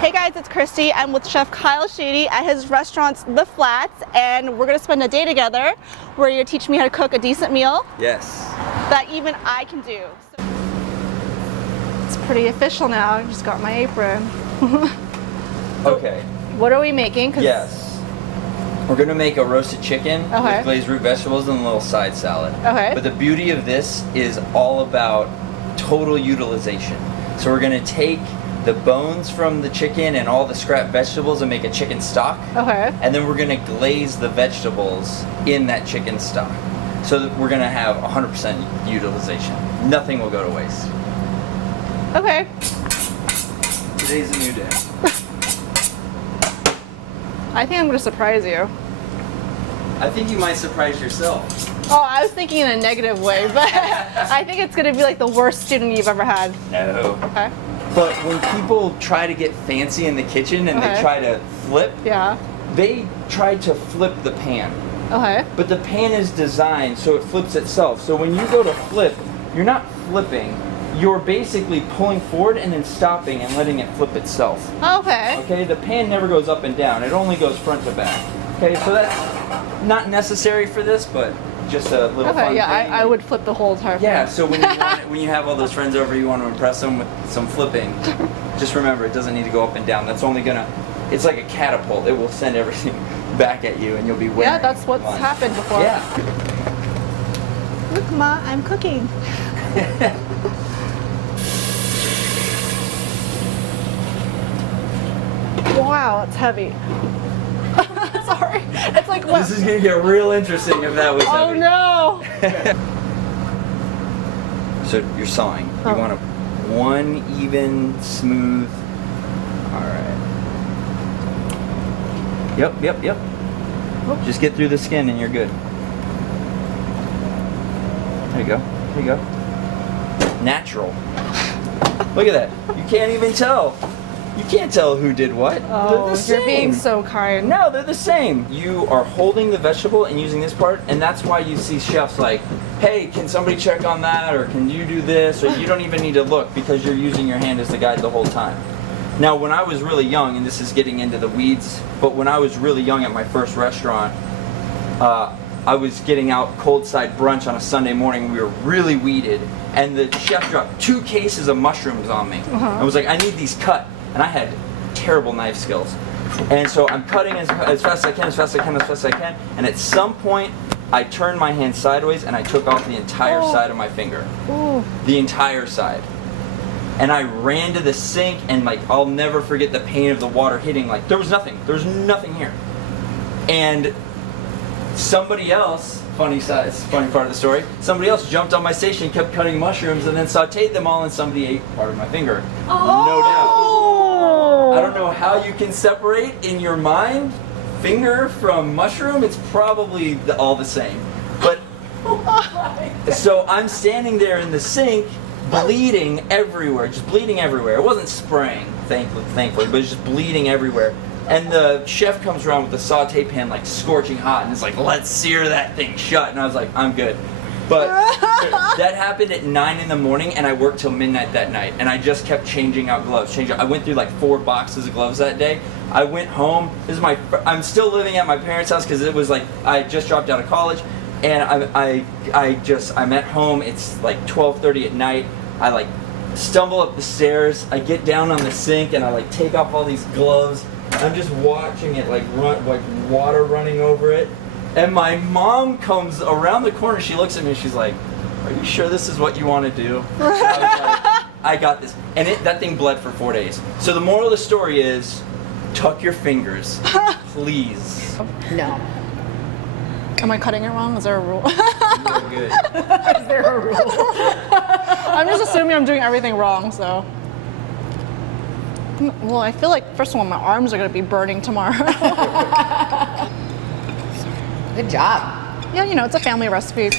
Hey guys, it's Christy. I'm with Chef Kyle Schutte at his restaurant, The Flats, and we're gonna spend a day together where you're teaching me how to cook a decent meal. Yes. That even I can do. So, it's pretty official now. I just got my apron. Okay. What are we making? Yes. We're gonna make a roasted chicken Okay. with glazed root vegetables and a little side salad. Okay. But the beauty of this is all about total utilization. So we're gonna take the bones from the chicken and all the scrap vegetables and make a chicken stock. Okay. And then we're gonna glaze the vegetables in that chicken stock. So that we're gonna have 100% utilization. Nothing will go to waste. Okay. Today's a new day. I think I'm gonna surprise you. I think you might surprise yourself. Oh, I was thinking in a negative way, but I think it's gonna be like the worst student you've ever had. No. Okay. But when people try to get fancy in the kitchen and Okay. they try to flip, Yeah. they try to flip the pan. Okay. But the pan is designed so it flips itself. So when you go to flip, you're not flipping. You're basically pulling forward and then stopping and letting it flip itself. Okay. Okay, the pan never goes up and down. It only goes front to back. Okay, so that's not necessary for this, but just a little fun Okay. Yeah, thing. I would flip the whole entire thing. Yeah, so when you have all those friends over, you want to impress them with some flipping, just remember it doesn't need to go up and down. That's only gonna, it's like a catapult. It will send everything back at you and you'll be winning. Yeah, that's what's lunch. happened before. Yeah. Look, Ma, I'm cooking. Wow, it's heavy. Sorry. It's like what? This is gonna get real interesting if that was Oh heavy. no. So you're sawing. You Oh. want one even, smooth. All right. Yep. Oh. Just get through the skin and you're good. There you go. There you go. Natural. Look at that. You can't even tell. You can't tell who did what. Oh, They're the same. you're being so kind. No, they're the same. You are holding the vegetable and using this part, and that's why you see chefs like, hey, can somebody check on that, or can you do this, or you don't even need to look because you're using your hand as the guide the whole time. Now, when I was really young, and this is getting into the weeds, but when I was really young at my first restaurant, I was getting out cold side brunch on a Sunday morning. We were really weeded, and the chef dropped 2 cases of mushrooms on me. I was like, I need these cut, and I had terrible knife skills. And so I'm cutting as fast as I can, as fast as I can, as fast as I can, and at some point, I turned my hand sideways and I took off the entire side of my finger. Ooh. The entire side. And I ran to the sink, and like, I'll never forget the pain of the water hitting. Like, there was nothing here. And somebody else, funny part of the story, somebody else jumped on my station, kept cutting mushrooms, and then sauteed them all, and somebody ate part of my finger. No doubt. I don't know how you can separate in your mind finger from mushroom. It's probably all the same. But so I'm standing there in the sink, bleeding everywhere, just bleeding everywhere. It wasn't spraying, thankfully, but it's just bleeding everywhere. And the chef comes around with the saute pan like scorching hot, and is like, let's sear that thing shut. And I was like, I'm good. But that happened at 9 in the morning, and I worked till midnight that night. And I just kept changing out gloves. I went through like 4 boxes of gloves that day. I went home. I'm still living at my parents' house because it was like I just dropped out of college, and I'm at home. It's like 12:30 at night. I like stumble up the stairs. I get down on the sink, and I like take off all these gloves. I'm just watching it like run, like water running over it. And my mom comes around the corner. She looks at me and she's like, "Are you sure this is what you want to do?" I was like, "I got this." And that thing bled for 4 days. So the moral of the story is, tuck your fingers, please. No. Am I cutting it wrong? Is there a rule? You're good. Is there a rule? I'm just assuming I'm doing everything wrong, so. Well, I feel like, first of all, my arms are going to be burning tomorrow. Good job. Yeah, you know, it's a family recipe.